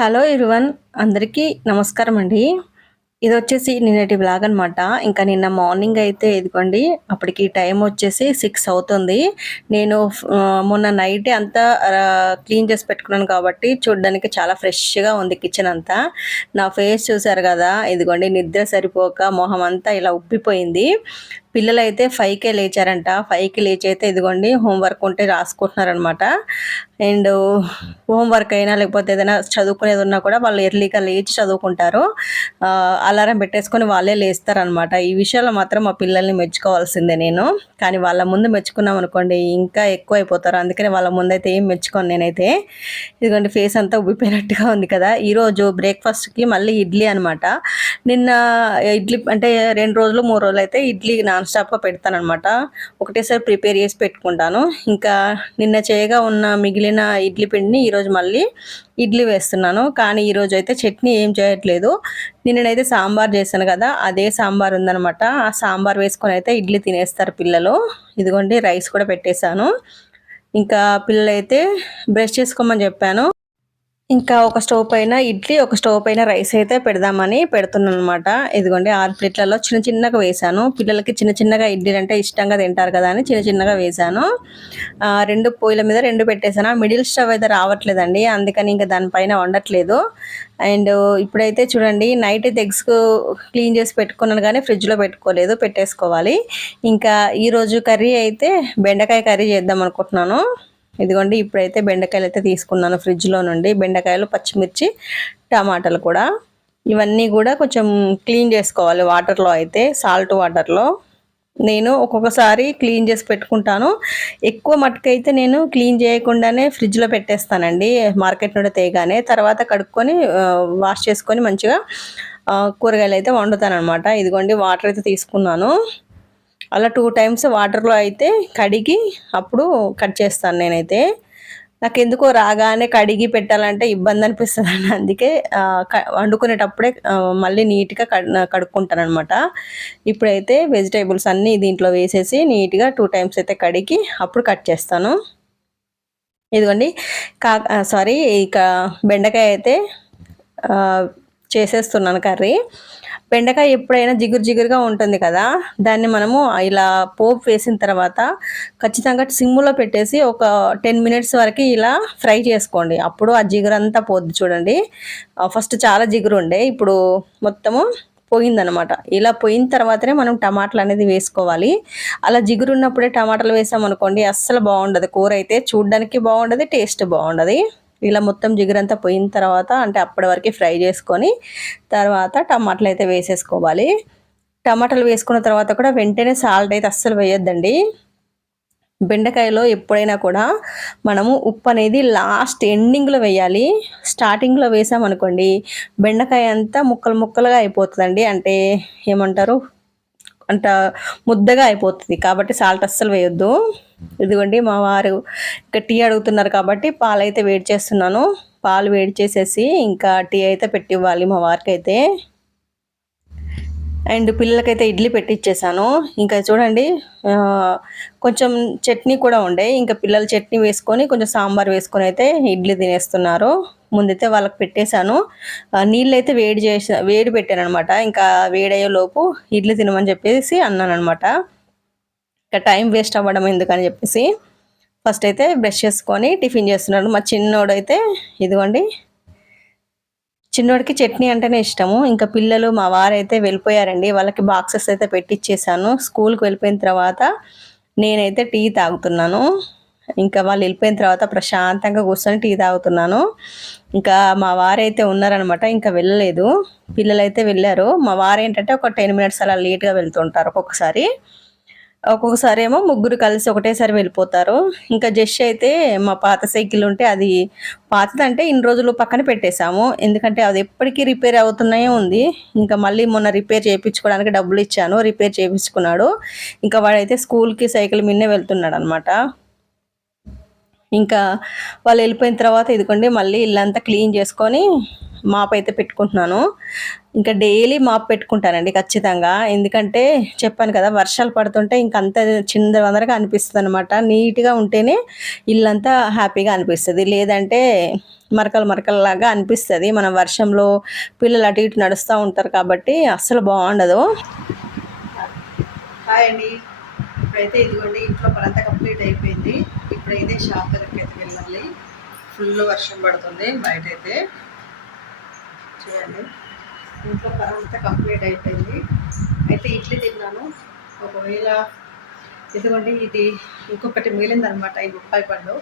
Hello everyone, అందరికీ నమస్కారం అండి. ఇదొచ్చేసి నిన్నటి వ్లాగ్ అనమాట. ఇంకా నిన్న మార్నింగ్ అయితే ఇదిగోండి, అప్పటికి టైం వచ్చేసి 6 అవుతుంది. నేను మొన్న నైటే అంతా క్లీన్ చేసి పెట్టుకున్నాను కాబట్టి చూడడానికి చాలా ఫ్రెష్గా ఉంది కిచెన్ అంతా. నా ఫేస్ చూసారు కదా, ఇదిగోండి నిద్ర సరిపోక మొహం అంతా ఇలా ఉబ్బిపోయింది. పిల్లలైతే 5కే లేచారంట. 5కి లేచి అయితే ఇదిగోండి హోంవర్క్ ఉంటే రాసుకుంటున్నారనమాట. అండ్ హోంవర్క్ అయినా లేకపోతే ఏదైనా చదువుకునేది ఉన్నా కూడా వాళ్ళు ఎర్లీగా లేచి చదువుకుంటారు. అలారం పెట్టేసుకొని వాళ్ళే లేస్తారనమాట. ఈ విషయాల్లో మాత్రం మా పిల్లల్ని మెచ్చుకోవాల్సిందే నేను. కానీ వాళ్ళ ముందు మెచ్చుకున్నాం అనుకోండి ఇంకా ఎక్కువ అయిపోతారు. అందుకని వాళ్ళ ముందు అయితే ఏం మెచ్చుకోను నేనైతే. ఇదిగోండి ఫేస్ అంతా ఉబ్బిపోయినట్టుగా ఉంది కదా. ఈరోజు బ్రేక్ఫాస్ట్కి మళ్ళీ ఇడ్లీ అనమాట. నిన్న ఇడ్లీ అంటే 2 రోజులు 3 రోజులు అయితే ఇడ్లీ నాన్ స్టాప్గా పెడతానమాట. ఒకటేసారి ప్రిపేర్ చేసి పెట్టుకుంటాను. ఇంకా నిన్న చేయగా ఉన్న మిగిలిన ఇడ్లీ పిండిని ఈరోజు మళ్ళీ ఇడ్లీ వేస్తున్నాను. కానీ ఈరోజు అయితే చట్నీ ఏం చేయట్లేదు. నిన్ననైతే సాంబార్ చేశాను కదా, అదే సాంబార్ ఉందనమాట. ఆ సాంబార్ వేసుకొని అయితే ఇడ్లీ తినేస్తారు పిల్లలు. ఇదిగోండి రైస్ కూడా పెట్టేశాను. ఇంకా పిల్లలైతే బ్రష్ చేసుకోమని చెప్పాను. ఇంకా ఒక స్టవ్ పైన ఇడ్లీ, ఒక స్టవ్ పైన రైస్ అయితే పెడదామని పెడుతున్నాను అనమాట. ఇదిగోండి 6 ప్లేట్లలో చిన్న చిన్నగా వేసాను. పిల్లలకి చిన్న చిన్నగా ఇడ్లీలు అంటే ఇష్టంగా తింటారు కదా అని చిన్న చిన్నగా వేసాను. 2 పొయ్యిల మీద 2 పెట్టేశాను. మిడిల్ స్టవ్ అయితే రావట్లేదండి, అందుకని ఇంకా దానిపైన వండట్లేదు. అండ్ ఇప్పుడైతే చూడండి, నైట్ అయితే ఎగ్స్ క్లీన్ చేసి పెట్టుకున్నాను కానీ ఫ్రిడ్జ్లో పెట్టుకోలేదు, పెట్టేసుకోవాలి. ఇంకా ఈరోజు కర్రీ అయితే బెండకాయ కర్రీ చేద్దాం అనుకుంటున్నాను. ఇదిగోండి ఇప్పుడైతే బెండకాయలు అయితే తీసుకున్నాను ఫ్రిడ్జ్లో నుండి. బెండకాయలు, పచ్చిమిర్చి, టమాటాలు కూడా, ఇవన్నీ కూడా కొంచెం క్లీన్ చేసుకోవాలి వాటర్లో, అయితే సాల్ట్ వాటర్లో. నేను ఒక్కొక్కసారి క్లీన్ చేసి పెట్టుకుంటాను. ఎక్కువ మట్టుకైతే నేను క్లీన్ చేయకుండానే ఫ్రిడ్జ్లో పెట్టేస్తానండి. మార్కెట్ నుండి తేగానే తర్వాత కడుక్కొని వాష్ చేసుకొని మంచిగా కూరగాయలు అయితే వండుతాను అనమాట. ఇదిగోండి వాటర్ అయితే తీసుకున్నాను. అలా 2 టైమ్స్ వాటర్లో అయితే కడిగి అప్పుడు కట్ చేస్తాను నేనైతే. నాకు ఎందుకో రాగానే కడిగి పెట్టాలంటే ఇబ్బంది అనిపిస్తుంది. అందుకే వండుకునేటప్పుడే మళ్ళీ నీట్గా కడుక్కుంటాను అనమాట. ఇప్పుడైతే వెజిటేబుల్స్ అన్నీ దీంట్లో వేసేసి నీట్గా 2 టైమ్స్ అయితే కడిగి అప్పుడు కట్ చేస్తాను. ఇదిగోండి ఇక బెండకాయ అయితే చేసేస్తున్నాను కర్రీ. బెండకాయ ఎప్పుడైనా జిగురు జిగురుగా ఉంటుంది కదా, దాన్ని మనము ఇలా పోపు వేసిన తర్వాత ఖచ్చితంగా సిమ్లో పెట్టేసి ఒక 10 మినిట్స్ వరకు ఇలా ఫ్రై చేసుకోండి. అప్పుడు ఆ జిగురు అంతా పోద్ది. చూడండి ఫస్ట్ చాలా జిగురు ఉండే, ఇప్పుడు మొత్తము పోయిందనమాట. ఇలా పోయిన తర్వాతనే మనం టమాటాలు అనేది వేసుకోవాలి. అలా జిగురు ఉన్నప్పుడే టమాటాలు వేసామనుకోండి అస్సలు బాగుండదు. కూర అయితే చూడడానికి బాగుండదు, టేస్ట్ బాగుండదు. ఇలా మొత్తం జిగురంతా పోయిన తర్వాత, అంటే అప్పటి వరకు ఫ్రై చేసుకొని తర్వాత టమాటాలు అయితే వేసేసుకోవాలి. టమాటాలు వేసుకున్న తర్వాత కూడా వెంటనే సాల్ట్ అయితే అస్సలు వేయొద్దండి. బెండకాయలో ఎప్పుడైనా కూడా మనము ఉప్పు అనేది లాస్ట్ ఎండింగ్లో వేయాలి. స్టార్టింగ్లో వేసామనుకోండి బెండకాయ అంతా ముక్కలు ముక్కలుగా అయిపోతుందండి. అంటే ఏమంటారు, అంత ముద్దగా అయిపోతుంది. కాబట్టి సాల్ట్ అస్సలు వేయొద్దు. ఇదిగోండి మా వారు ఇంకా టీ అడుగుతున్నారు కాబట్టి పాలు అయితే వేడి చేస్తున్నాను. పాలు వేడి చేసేసి ఇంకా టీ అయితే పెట్టివ్వాలి మా వారికి అయితే. అండ్ పిల్లలకైతే ఇడ్లీ పెట్టిచ్చేసాను. ఇంకా చూడండి కొంచెం చట్నీ కూడా ఉండే, ఇంకా పిల్లలు చట్నీ వేసుకొని కొంచెం సాంబార్ వేసుకొని అయితే ఇడ్లీ తినేస్తున్నారు. ముందైతే వాళ్ళకి పెట్టేశాను. నీళ్ళు అయితే వేడి పెట్టాను అనమాట. ఇంకా వేడయ్యే లోపు ఇడ్లీ తినమని చెప్పేసి అన్నాను అనమాట. ఇంకా టైం వేస్ట్ అవ్వడం ఎందుకని చెప్పేసి ఫస్ట్ అయితే బ్రష్ చేసుకొని టిఫిన్ చేస్తున్నాడు. మా చిన్నోడైతే ఇదిగోండి, చిన్నోడికి చట్నీ అంటేనే ఇష్టము. ఇంకా పిల్లలు మా వారైతే వెళ్ళిపోయారండి. వాళ్ళకి బాక్సెస్ అయితే పెట్టిచ్చేసాను. స్కూల్కి వెళ్ళిపోయిన తర్వాత నేనైతే టీ తాగుతున్నాను. ఇంకా వాళ్ళు వెళ్ళిపోయిన తర్వాత ప్రశాంతంగా కూర్చొని టీ తాగుతున్నాను. ఇంకా మా వారైతే ఉన్నారనమాట, ఇంకా వెళ్ళలేదు. పిల్లలైతే వెళ్ళారు. మా వారు ఏంటంటే ఒక 10 మినిట్స్ అలా లేట్గా వెళ్తుంటారు. ఒక్కొక్కసారి ఏమో ముగ్గురు కలిసి ఒకటేసారి వెళ్ళిపోతారు. ఇంకా జస్ట్ అయితే మా పాత సైకిల్ ఉంటే, అది పాతదంటే ఇన్ని రోజులు పక్కన పెట్టేశాము. ఎందుకంటే అది ఎప్పటికీ రిపేర్ అవుతున్నాయే ఉంది. ఇంకా మళ్ళీ మొన్న రిపేర్ చేయించుకోవడానికి డబ్బులు ఇచ్చాను, రిపేర్ చేయించుకున్నాడు. ఇంకా వాడైతే స్కూల్కి సైకిల్ మీదనే వెళ్తున్నాడు అనమాట. ఇంకా వాళ్ళు వెళ్ళిపోయిన తర్వాత ఇదిగోండి మళ్ళీ ఇల్లంతా క్లీన్ చేసుకొని మాప్ అయితే పెట్టుకుంటున్నాను. ఇంకా డైలీ మాప్ పెట్టుకుంటానండి ఖచ్చితంగా. ఎందుకంటే చెప్పాను కదా వర్షాలు పడుతుంటే ఇంకంత చిందరవందరగా అనిపిస్తుంది అనమాట. నీట్గా ఉంటేనే ఇల్లంతా హ్యాపీగా అనిపిస్తుంది. లేదంటే మరకలు మరకల్లాగా అనిపిస్తుంది. మనం వర్షంలో పిల్లలు అటు ఇటు నడుస్తూ ఉంటారు కాబట్టి అస్సలు బాగుండదు. హాయ్ అండి. ఇప్పుడైతే ఇదిగోండి ఇంట్లో పనంతా కంప్లీట్ అయిపోయింది. ఇప్పుడైతే షాప్ దగ్గరికి అయితే వెళ్ళాలి. ఫుల్ వర్షం పడుతుంది బయట అయితే. చూడండి ఇంట్లో పని అంతా కంప్లీట్ అయిపోయింది. అయితే ఇడ్లీ తిన్నాను. ఒకవేళ ఇదిగోండి ఇది ఇంకొకటి మిగిలిందనమాట, ఈ బొప్పాయి పండు.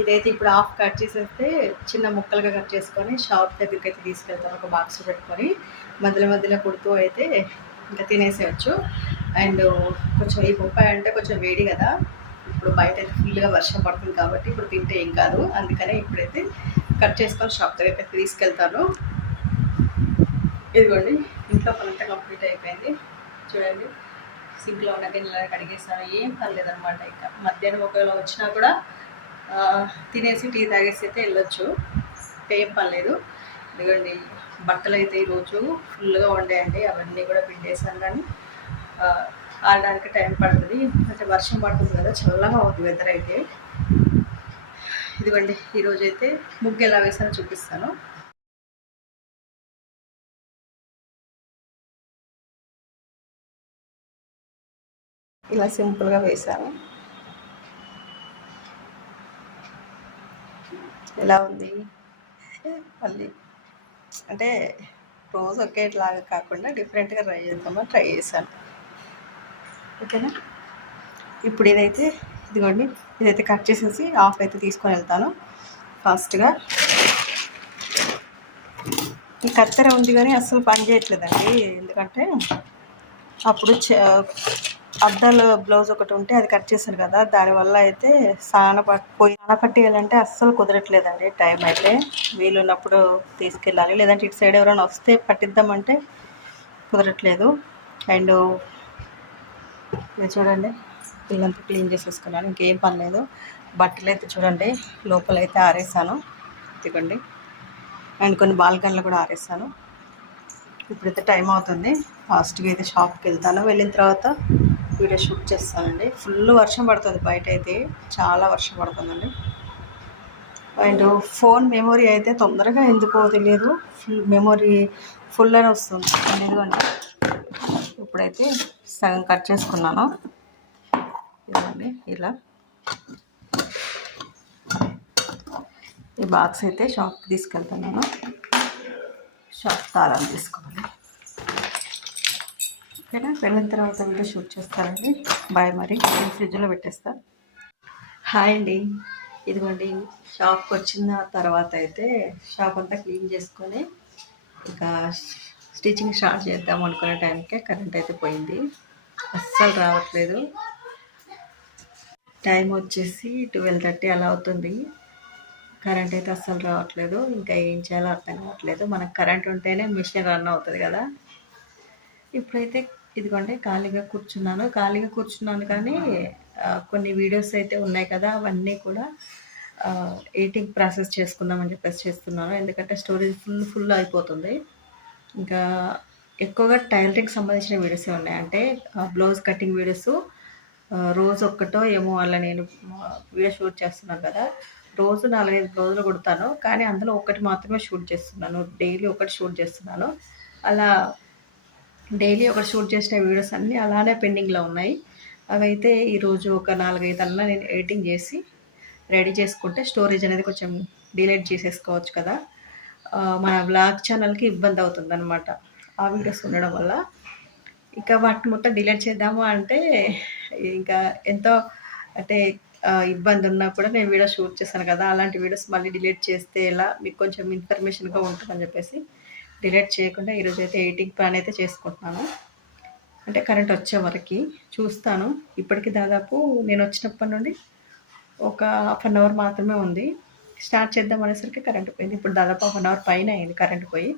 ఇదైతే ఇప్పుడు హాఫ్ కట్ చేసేస్తే చిన్న ముక్కలుగా కట్ చేసుకొని షాప్ దగ్గరికి అయితే తీసుకెళ్తాను. ఒక బాక్స్ పెట్టుకొని మధ్యలో మధ్యలో కుడుతూ అయితే ఇంకా తినేసేయచ్చు. అండ్ కొంచెం ఈ బొప్పాయి అంటే కొంచెం వేడి కదా, ఇప్పుడు బయట అయితే ఫుల్గా వర్షం పడుతుంది కాబట్టి ఇప్పుడు తింటే ఏం కాదు. అందుకనే ఇప్పుడైతే కట్ చేసుకొని షాప్ దగ్గరికి అయితే తీసుకెళ్తాను. ఇదిగోండి ఇంట్లో పనంతా కంప్లీట్ అయిపోయింది. చూడండి సింక్లో ఉన్న గిన్నెలు కడిగేసాను. ఏం పర్లేదనమాట. ఇంకా మధ్యాహ్నం ఒకవేళ వచ్చినా కూడా తినేసి టీ తాగేసి అయితే వెళ్ళొచ్చు. ఏం పర్లేదు. ఇదిగోండి బట్టలు అయితే ఈరోజు ఫుల్గా ఉండేయండి. అవన్నీ కూడా పిండేసాను, కానీ ఆడడానికి టైం పడుతుంది. అంటే వర్షం పడుతుంది కదా, చల్లగా అవుతుంది వెదర్ అయితే. ఇదిగోండి ఈరోజు అయితే ముగ్గు ఎలా వేసానో చూపిస్తాను. ఇలా సింపుల్గా వేసాను. ఎలా ఉంది మళ్ళీ అంటే రోజు ఒకేలాగా కాకుండా డిఫరెంట్గా ట్రై చేశాను. ఓకేనా. ఇప్పుడు ఇదైతే ఇదిగోండి ఇదైతే కట్ చేసేసి హాఫ్ అయితే తీసుకొని వెళ్తాను ఫాస్ట్గా. ఈ కత్తెర ఉంది కానీ అస్సలు పని చేయట్లేదండి. ఎందుకంటే అప్పుడు అద్దాల బ్లౌజ్ ఒకటి ఉంటే అది కట్ చేశాను కదా, దానివల్ల అయితే సానపట్టేయాలంటే అస్సలు కుదరట్లేదండి. టైం అయితే వీలున్నప్పుడు తీసుకెళ్ళాలి, లేదంటే ఇటు సైడ్ ఎవరైనా వస్తే పట్టిద్దామంటే కుదరట్లేదు. అండ్ చూడండి పిల్లలంతా క్లీన్ చేసేసుకున్నాను, ఇంకేం పని లేదు. బట్టలు అయితే చూడండి లోపలైతే ఆరేసాను. ఇదిగోండి అండ్ కొన్ని బాల్కనీలో కూడా ఆరేసాను. ఇప్పుడైతే టైం అవుతుంది, ఫాస్ట్గా అయితే షాప్కి వెళ్తాను. వెళ్ళిన తర్వాత వీడియో షూట్ చేస్తానండి. ఫుల్ వర్షం పడుతుంది బయట అయితే, చాలా వర్షం పడుతుందండి. అండ్ ఫోన్ మెమొరీ అయితే తొందరగా ఎందుకో తెలియదు మెమొరీ ఫుల్ అని వస్తుంది. ఎందుకంటే ఇప్పుడైతే సగం కట్ చేసుకున్నాను. ఇవ్వండి ఇలా ఈ బాక్స్ అయితే షాప్కి తీసుకెళ్తున్నాను. షాప్ తాళాలు తీసుకోవాలి. ఓకేనా. వెళ్ళిన తర్వాత వీడియో షూట్ చేస్తానండి. బాయ్. మరి ఫ్రిడ్జ్లో పెట్టేస్తా. హాయ్ అండి. ఇదిగోండి షాప్కి వచ్చిన తర్వాత అయితే షాప్ అంతా క్లీన్ చేసుకొని ఇంకా స్టిచ్చింగ్ స్టార్ట్ చేద్దాం అనుకునే టైంకే కరెంట్ అయితే పోయింది. అస్సలు రావట్లేదు. టైం వచ్చేసి 12:30 అలా అవుతుంది. కరెంట్ అయితే అస్సలు రావట్లేదు. ఇంకా ఏం చేయాలో అర్థం కావట్లేదు. మనకు కరెంట్ ఉంటేనే మిషన్ రన్ అవుతుంది కదా. ఇప్పుడైతే ఇదిగోండి ఖాళీగా కూర్చున్నాను కానీ కొన్ని వీడియోస్ అయితే ఉన్నాయి కదా, అవన్నీ కూడా ఎడిటింగ్ ప్రాసెస్ చేసుకుందామని చెప్పేసి చేస్తున్నాను. ఎందుకంటే స్టోరేజ్ ఫుల్ అయిపోతుంది. ఇంకా ఎక్కువగా టైలరింగ్ సంబంధించిన వీడియోసే ఉన్నాయి. అంటే బ్లౌజ్ కటింగ్ వీడియోస్ రోజు ఒక్కటో ఏమో అలా నేను వీడియో షూట్ చేస్తున్నాను కదా. రోజు 4-5 బ్లౌజులు కుడతాను, కానీ అందులో ఒకటి మాత్రమే షూట్ చేస్తున్నాను. డైలీ ఒకటి షూట్ చేస్తున్నాను. అలా డైలీ ఒకటి షూట్ చేసిన వీడియోస్ అన్నీ అలానే పెండింగ్లో ఉన్నాయి. అవైతే ఈరోజు ఒక 4-5 అలా నేను ఎడిటింగ్ చేసి రెడీ చేసుకుంటే స్టోరేజ్ అనేది కొంచెం డిలీట్ చేసేసుకోవచ్చు కదా. మన బ్లాగ్ ఛానల్కి ఇబ్బంది అవుతుంది అనమాట ఆ వీడియోస్ ఉండడం వల్ల. ఇంకా వాటిని మొత్తం డిలీట్ చేద్దాము అంటే ఇంకా ఎంతో అంటే ఇబ్బంది ఉన్నా కూడా నేను వీడియో షూట్ చేశాను కదా, అలాంటి వీడియోస్ మళ్ళీ డిలీట్ చేస్తే ఎలా, మీకు కొంచెం ఇన్ఫర్మేషన్గా ఉంటుందని చెప్పేసి డిలీట్ చేయకుండా ఈరోజు అయితే ఎడిటింగ్ ప్లాన్ అయితే చేసుకుంటున్నాను. అంటే కరెంట్ వచ్చే వరకు చూస్తాను. ఇప్పటికి దాదాపు నేను వచ్చినప్పటి నుండి ఒక 1/2 అవర్ మాత్రమే ఉంది. స్టార్ట్ చేద్దాం అనేసరికి కరెంట్ పోయింది. ఇప్పుడు దాదాపు 1 అవర్ పైన అయింది కరెంట్ పోయి.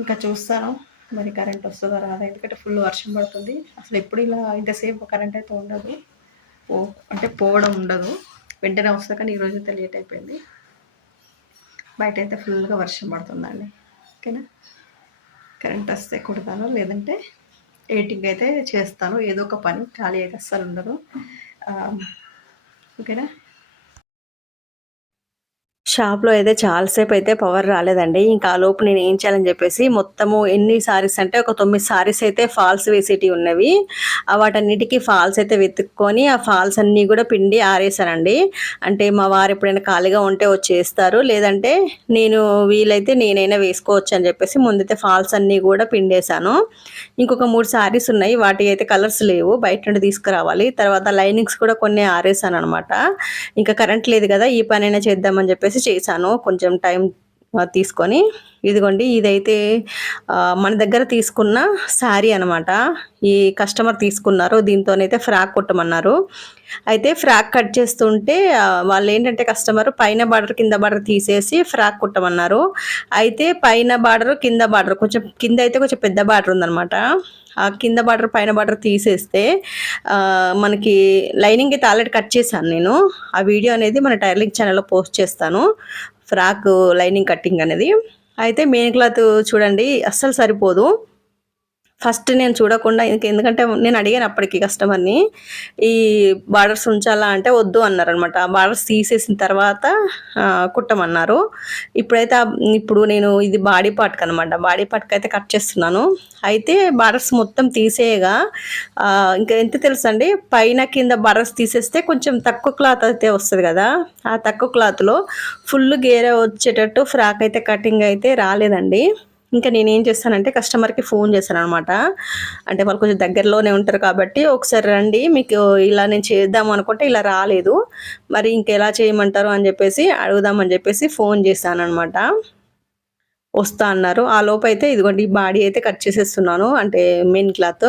ఇంకా చూస్తాను మరి కరెంట్ వస్తుందో రాదా, ఎందుకంటే ఫుల్ వర్షం పడుతుంది. అసలు ఎప్పుడు ఇలా ఇంతసేపు కరెంట్ అయితే ఉండదు, అంటే పోవడం ఉండదు, వెంటనే వస్తా. కానీ ఈరోజు అయితే లేట్ అయిపోయింది. బయట అయితే ఫుల్గా వర్షం పడుతుందండి. ఓకేనా. కరెంట్ వస్తే కుడతాను, లేదంటే ఎడిటింగ్ అయితే చేస్తాను. ఏదో ఒక పని, ఖాళీ అయితే అస్సలు ఉండదు. ఓకేనా. షాప్‌లో అయితే చాలా సేపయితే పవర్ రాలేదండి. ఇంకా ఆలోపు నేను ఏం చేయాలని జెప్పేసి మొత్తము ఎన్ని సారీస్ అంటే ఒక 9 సారీస్ అయితే ఫాల్స్ వేసేటివి ఉన్నవి. వాటన్నిటికి ఫాల్స్ అయితే వెతుక్కొని ఆ ఫాల్స్ అన్నీ గూడా పిండి ఆరేసానండి. అంటే మా వారు ఎప్పుడైనా ఖాళీగా ఉంటే వచ్చి ఏస్తారు. లేదంటే నేను వీలైతే నేనైనా వేసుకోవచ్చు అని జెప్పేసి ముందైతే ఫాల్స్ అన్నీ గూడా పిండేసాను. ఇంకొక 3 సారీస్ ఉన్నాయి. వాటియి అయితే కలర్స్ లేవు. బయట నుండి తీసుకురావాలి. తర్వాత లైనింగ్స్ కూడా కొన్ని ఆరేసాననమాట. ఇంకా కరెంట్ లేదు గదా! ఈ పనైనా చేద్దామని జెప్పేసి చేశాను. కొంచెం టైం తీసుకొని. ఇదిగోండి ఇదైతే మన దగ్గర తీసుకున్న శారీ అనమాట. ఈ కస్టమర్ తీసుకున్నారు. దీంతోనైతే ఫ్రాక్ కుట్టమన్నారు. అయితే ఫ్రాక్ కట్ చేస్తుంటే వాళ్ళేంటంటే కస్టమర్ పైన బార్డర్, కింద బార్డర్ తీసేసి ఫ్రాక్ కుట్టమన్నారు. అయితే పైన బార్డర్, కింద బార్డర్ కొంచెం కింద అయితే కొంచెం పెద్ద బార్డర్ ఉందనమాట. ఆ కింద బార్డర్, పైన బార్డర్ తీసేస్తే మనకి లైనింగ్ అయితే ఆల్రెడీ కట్ చేశాను నేను. ఆ వీడియో అనేది మన టైలరింగ్ ఛానల్‌లో పోస్ట్ చేస్తాను. ఫ్రాక్ లైనింగ్ కట్టింగ్ అనేది. అయితే మెయిన్ క్లాత్ చూడండి అస్సలు సరిపోదు. ఫస్ట్ నేను చూడకుండా ఎందుకంటే నేను అడిగాను అప్పటికి కస్టమర్‌ని, ఈ బార్డర్స్ ఉంచాలా అంటే వద్దు అన్నారనమాట. ఆ బార్డర్స్ తీసేసిన తర్వాత కుట్టమన్నారు. ఇప్పుడు నేను ఇది బాడీ పార్ట్‌కనమాట. బాడీ పార్ట్‌కయితే కట్ చేస్తున్నాను. అయితే బార్డర్స్ మొత్తం తీసేయగా ఇంకా ఎంత తెలుసండి, పైన కింద బార్డర్స్ తీసేస్తే కొంచెం తక్కువ క్లాత్ అయితే వస్తది గదా! ఆ తక్కువ క్లాత్‌లో ఫుల్ గేర వచ్చేటట్టు ఫ్రాక్ అయితే కటింగ్ అయితే రాలేదండి. ఇంకా నేనేం చేస్తానంటే కస్టమర్‌కి ఫోన్ చేశాననమాట. అంటే వాళ్ళు కొంచెం దగ్గరలోనే ఉంటారు కాబట్టి, "ఒకసారి రండి. మీకు ఇలా నేను చేద్దాం అనుకుంటే ఇలా రాలేదు. మరి ఇంకెలా చేయమంటారు?" అని చెప్పేసి అడుగుదామని చెప్పేసి ఫోన్ చేశాననమాట. వస్తా అన్నారు. ఆలోపైతే ఇదిగోండి ఈ బాడీ అయితే కట్ చేసేస్తున్నాను. అంటే మెయిన్ క్లాత్.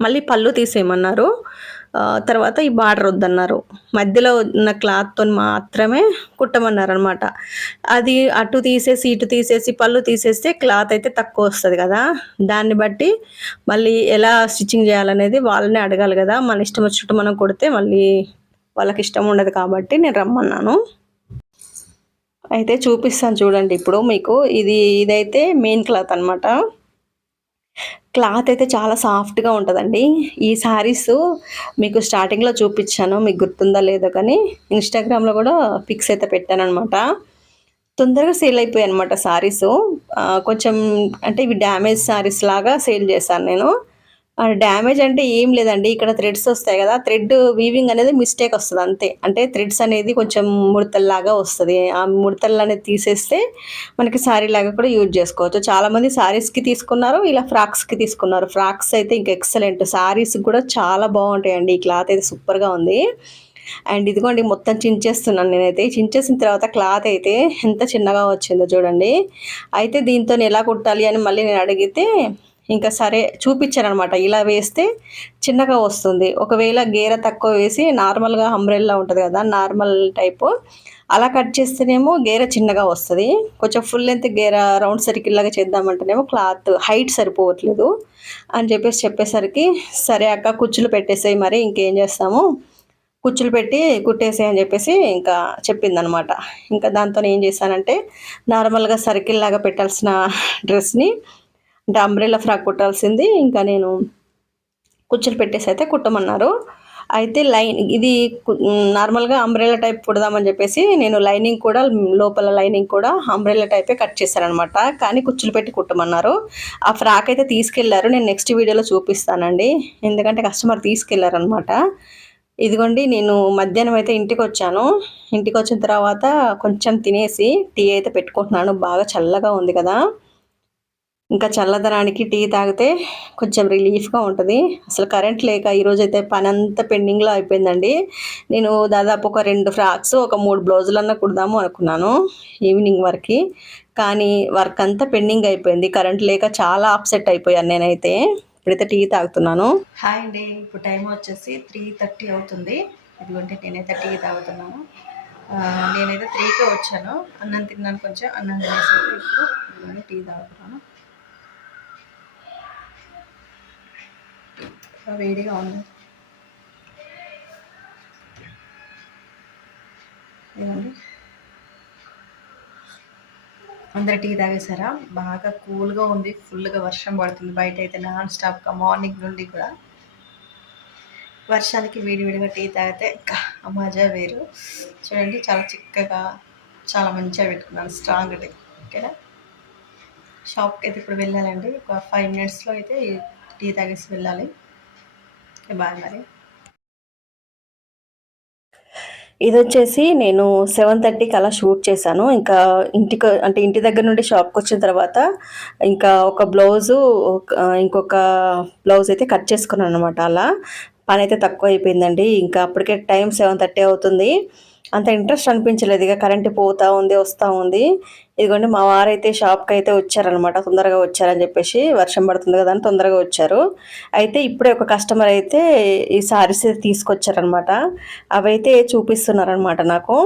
మళ్ళీ పళ్ళు తీసేయమన్నారు. తర్వాత ఈ బార్డర్ వద్దన్నారు. మధ్యలో ఉన్న క్లాత్‌తోని మాత్రమే కుట్టమన్నారనమాట. అది అటు తీసేసి, ఇటు తీసేసి, పళ్ళు తీసేస్తే క్లాత్ అయితే తక్కువొస్తది గదా! దాన్ని బట్టి మళ్ళీ ఎలా స్టిచ్చింగ్ జేయాలనేది వాళ్ళనే అడగాలి గదా! మన ఇష్టం వచ్చినట్టు మనం కుడితే మళ్ళీ వాళ్ళకిష్టం ఉండదు కాబట్టి నేను రమ్మన్నాను. అయితే చూపిస్తాను చూడండి ఇప్పుడు మీకు. ఇదైతే మెయిన్ క్లాత్ అనమాట. క్లాత్ అయితే చాలా సాఫ్ట్‌గా ఉంటదండి. ఈ శారీసు మీకు స్టార్టింగ్‌లో చూపిచ్చాను. మీకు గుర్తుందో లేదో కానీ ఇన్‌స్టాగ్రామ్‌లో గూడా పిక్స్ అయితే పెట్టాననమాట. తొందరగా సేల్ అయిపోయాయనమాట శారీసు. కొంచెం అంటే ఇవి డ్యామేజ్ శారీస్ లాగా సేల్ చేశాను నేను. డ్యామేజ్ అంటే ఏం లేదండి. ఇక్కడ థ్రెడ్స్ ఒస్తాయి గదా! థ్రెడ్ వీవింగ్ అనేది మిస్టేక్ ఒస్తది అంతే. అంటే థ్రెడ్స్ అనేది కొంచెం ముడతల్లాగా వస్తది. ఆ ముడతలనేది తీసేస్తే మనకి శారీలాగా కూడా యూజ్ జేసుకోవచ్చు. చాలామంది శారీస్‌కి తీసుకున్నారు. ఇలా ఫ్రాక్స్‌కి తీసుకున్నారు. ఫ్రాక్స్ అయితే ఇంక ఎక్సలెంట్. శారీస్‌కి గూడా చాలా బావుంటాయండి. ఈ క్లాత్ అయితే సూపర్‌గా ఉంది. అండ్ ఇదిగోండి మొత్తం చించేస్తున్నాను నేనైతే. చించేసిన తర్వాత క్లాత్ అయితే ఎంత చిన్నగా వచ్చిందో చూడండి. అయితే దీంతోని ఎలా కుట్టాలి అని మళ్ళీ నేను అడిగితే ఇంకా సరే చూపిచ్చారనమాట. ఇలా వేస్తే చిన్నగా వస్తుంది. ఒకవేళ గేర తక్కువ వేసి నార్మల్‌గా అంబ్రెల్లా ఉంటది గదా! నార్మల్ టైపు అలా కట్ చేస్తేనేమో గేర చిన్నగా వస్తది. కొంచెం ఫుల్ లెంత్ గేర రౌండ్ సర్కిల్‌లాగా చేద్దామంటేనేమో క్లాత్ హైట్ సరిపోవట్లేదు అని చెప్పేసరికి, "సరే అక్క కుచ్చులు పెట్టేసేయి మరి ఇంకేం చేస్తాము. కుచ్చులు పెట్టి కుట్టేసేయి" అని చెప్పేసి ఇంకా చెప్పిందనమాట. ఇంకా దాంతోని ఏం చేశానంటే నార్మల్‌గా సర్కిల్‌లాగా పెట్టాల్సిన డ్రెస్‌ని అంటే అంబ్రెల్లా ఫ్రాక్ కుట్టాల్సింది ఇంకా నేను కుచ్చులు పెట్టేసి అయితే కుట్టమన్నారు. అయితే ఇది నార్మల్‌గా అంబ్రెల్లా టైప్ కుడదామని చెప్పేసి నేను లైనింగ్ కూడా లోపల లైనింగ్ కూడా అంబ్రెల్లా టైపే కట్ చేశాననమాట. కానీ కుచ్చులు పెట్టి కుట్టమన్నారు. ఆ ఫ్రాక్ అయితే తీసుకెళ్లారు. నేను నెక్స్ట్ వీడియోలో చూపిస్తానండి. ఎందుకంటే కస్టమర్ తీసుకెళ్లారనమాట. ఇదిగోండి నేను మధ్యాహ్నం అయితే ఇంటికొచ్చాను. ఇంటికొచ్చిన తర్వాత కొంచెం తినేసి టీ అయితే పెట్టుకుంటున్నాను. బాగా చల్లగా ఉంది కదా! ఇంకా చల్లదనానికి టీ తాగితే కొంచెం రిలీఫ్‌గా ఉంటది. అసలు కరెంట్ లేక ఈరోజైతే పనంతా పెండింగ్‌లో అయిపోయిందండి. నేను దాదాపు ఒక 2 ఫ్రాక్స్, ఒక 3 బ్లౌజులన్నా కుడదాము అనుకున్నాను ఈవినింగ్ వరకి. కానీ వర్క్ అంతా పెండింగ్ అయిపోయింది. కరెంట్ లేక చాలా అప్‌సెట్ అయిపోయాను నేనైతే. ఇప్పుడైతే టీ తాగుతున్నాను. హాయ్ అండి. ఇప్పుడు టైం వచ్చేసి 3:30 అవుతుంది. ఇదిగోండి నేనైతే టీ తాగుతున్నాను. నేనైతే 3కే వచ్చాను. అన్నం తిన్నాను కొంచెం. అన్నం తినేసి ఇప్పుడు ఇదిగోండి టీ తాగుతున్నాను. వేడిగా ఉంది. ఏమండి అందరు టీ తాగేసారా? బాగా కూల్గా ఉంది, ఫుల్గా వర్షం పడుతుంది బయట అయితే నాన్ స్టాప్గా మార్నింగ్ నుండి కూడా. వర్షానికి వేడివేడిగా టీ తాగితే ఇంకా మజా వేరు. చూడండి చాలా చిక్కగా చాలా మంచిగా పెట్టుకున్నాను స్ట్రాంగ్ టీ. ఓకేనా, షాప్కి అయితే ఇప్పుడు వెళ్ళాలండి. ఒక 5 మినిట్స్లో అయితే టీ తాగేసి వెళ్ళాలి. బాయ్ మరి. ఇది వచ్చేసి నేను 7:30కి అలా షూట్ చేశాను. ఇంకా ఇంటి దగ్గర నుండి షాప్కి వచ్చిన తర్వాత ఇంకా ఒక బ్లౌజు ఇంకొక బ్లౌజ్ అయితే కట్ చేసుకున్నాను అనమాట. అలా పని అయితే తక్కువ అయిపోయిందండి. ఇంకా అప్పటికే టైం 7:30 అవుతుంది. అంత ఇంట్రెస్ట్ అనిపించలేదు. ఇక కరెంట్ పోతూ ఉంది, వస్తూ ఉంది. ఇదిగోండి మా వారైతే షాప్కి అయితే వచ్చారనమాట. తొందరగా వచ్చారని చెప్పేసి, వర్షం పడుతుంది కదా అని తొందరగా వచ్చారు. అయితే ఇప్పుడే ఒక కస్టమర్ అయితే ఈ సారీస్ తీసుకొచ్చారనమాట. అవైతే చూపిస్తున్నారనమాట నాకు.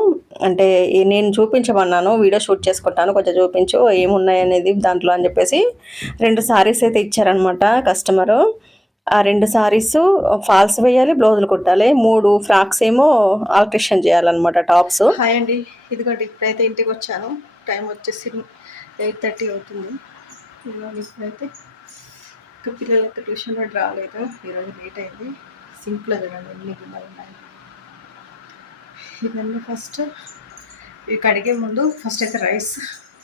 అంటే నేను చూపించమన్నాను, వీడియో షూట్ చేసుకుంటాను, కొంచెం చూపించు ఏమున్నాయి అనేది దాంట్లో అని చెప్పేసి 2 సారీస్ అయితే ఇచ్చారనమాట కస్టమరు. ఆ 2 సారీస్ ఫాల్స్ వేయాలి, బ్లౌజులు కుట్టాలి. 3 ఫ్రాక్స్ ఏమో ఆల్ట్రేషన్ చేయాలన్నమాట, టాప్స్. హాయ్ అండి, ఇదిగోండి ఇప్పుడైతే ఇంటికి వచ్చాను. టైం వచ్చేసి 8:30 అవుతుంది. ఇప్పుడైతే ఇంకా పిల్లలకి ట్యూషన్ కూడా రాలేదు, ఈరోజు లేట్ అయింది. సింపుల్గా చూడండి ఎన్ని గిన్నెలు ఉన్నాయి. ఇవన్నీ ఫస్ట్ ఇవి కడిగే ముందు ఫస్ట్ అయితే రైస్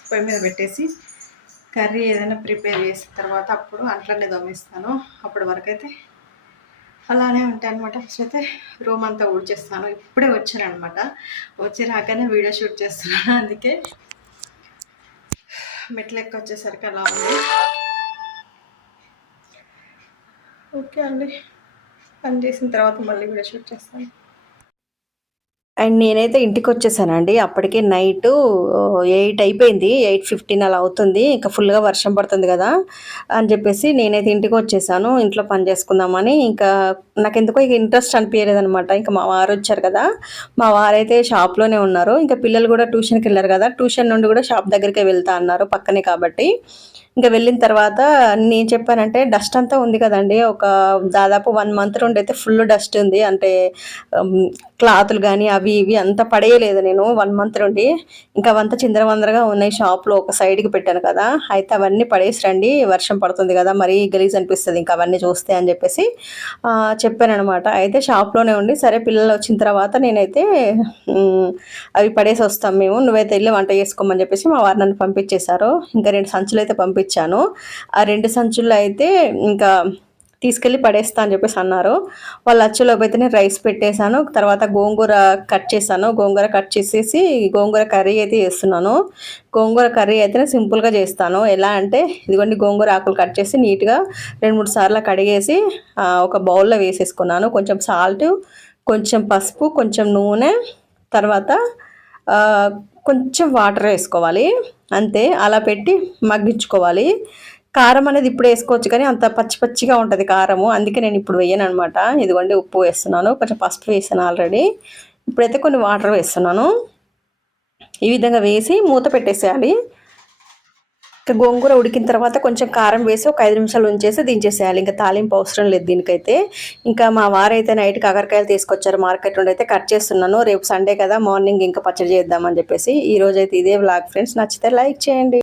పొయ్యి మీద పెట్టేసి కర్రీ ఏదైనా ప్రిపేర్ చేసిన తర్వాత అప్పుడు అంట్లనే దోమిస్తాను. అప్పటి వరకు అయితే అలానే ఉంటాయి అనమాట. ఫస్ట్ అయితే రూమ్ అంతా ఊడ్చేస్తాను. ఇప్పుడే వచ్చాను అనమాట, వచ్చి రాగానే వీడియో షూట్ చేస్తున్నాను. అందుకే మెట్లు ఎక్క వచ్చేసరికి అలా ఉంది. ఓకే అండి, పని చేసిన తర్వాత మళ్ళీ వీడియో షూట్ చేస్తాను. అండ్ నేనైతే ఇంటికి వచ్చేసానండి. అప్పటికే నైట్ 8 అయిపోయింది, 8:15 అలా అవుతుంది. ఇంకా ఫుల్గా వర్షం పడుతుంది కదా అని చెప్పేసి నేనైతే ఇంటికి వచ్చేసాను. ఇంట్లో పని చేసుకుందామని. ఇంకా నాకు ఎందుకో ఇక ఇంట్రెస్ట్ అనిపించలేదు అనమాట. ఇంకా మా వారు వచ్చారు కదా, మా వారైతే షాప్లోనే ఉన్నారు. ఇంకా పిల్లలు కూడా ట్యూషన్కి వెళ్ళారు కదా, ట్యూషన్ నుండి కూడా షాప్ దగ్గరికే వెళ్తా అన్నారు, పక్కనే కాబట్టి. ఇంకా వెళ్ళిన తర్వాత నేను చెప్పానంటే డస్ట్ అంతా ఉంది కదండి, ఒక దాదాపు 1 మంత్ నుండి అయితే ఫుల్ డస్ట్ ఉంది. అంటే క్లాతులు కానీ అవి ఇవి అంతా పడేయలేదు నేను 1 మంత్ నుండి. ఇంకా అవంతా చిందరవందరగా ఉన్నాయి. షాప్లో ఒక సైడ్కి పెట్టాను కదా, అయితే అవన్నీ పడేసి రండి, వర్షం పడుతుంది కదా, మరీ గలీజ్ అనిపిస్తుంది ఇంకా అవన్నీ చూస్తే అని చెప్పేసి చెప్పానమాట. అయితే షాప్లోనే ఉండి, సరే పిల్లలు వచ్చిన తర్వాత నేనైతే అవి పడేసి వస్తాం మేము, నువ్వైతే వెళ్ళి వంట చేసుకోమని చెప్పేసి మా వారు నన్ను పంపించేశారు. ఇంకా 2 సంచులు అయితే పంపించాను. ఆ 2 సంచుల్లో అయితే ఇంకా తీసుకెళ్ళి పడేస్తా అని చెప్పేసి అన్నారు. వాళ్ళు వచ్చేలోపు అయితే నేను రైస్ పెట్టేశాను. తర్వాత గోంగూర కట్ చేశాను. గోంగూర కట్ చేసేసి గోంగూర కర్రీ అయితే చేస్తున్నాను. గోంగూర కర్రీ అయితే సింపుల్గా చేస్తాను. ఎలా అంటే ఇదిగోండి, గోంగూర ఆకులు కట్ చేసి నీట్గా 2-3 సార్లు కడిగేసి ఒక బౌల్లో వేసేసుకున్నాను. కొంచెం సాల్ట్, కొంచెం పసుపు, కొంచెం నూనె, తర్వాత కొంచెం వాటర్ వేసుకోవాలి, అంతే. అలా పెట్టి మగ్గించుకోవాలి. కారం అనేది ఇప్పుడు వేసుకోవచ్చు కానీ అంత పచ్చి పచ్చిగా ఉంటుంది కారము, అందుకే నేను ఇప్పుడు వేయను అనమాట. ఇదిగోండి ఉప్పు వేస్తున్నాను, కొంచెం పసుపు వేసాను ఆల్రెడీ. ఇప్పుడైతే కొన్ని వాటర్ వేస్తున్నాను. ఈ విధంగా వేసి మూత పెట్టేసేయాలి. ఇంకా గోంగూర ఉడికిన తర్వాత కొంచెం కారం వేసి ఒక 5 నిమిషాలు ఉంచేసి దించేసేయాలి. ఇంకా తాలింపు అవసరం లేదు దీనికైతే. ఇంకా మా వారైతే నైట్ కాకరకాయలు తీసుకొచ్చారు మార్కెట్ నుండి, అయితే కట్ చేస్తున్నాను. రేపు సండే కదా, మార్నింగ్ ఇంకా పచ్చడి చేద్దామని చెప్పేసి. ఈ రోజు అయితే ఇదే వ్లాగ్ ఫ్రెండ్స్, నచ్చితే లైక్ చేయండి.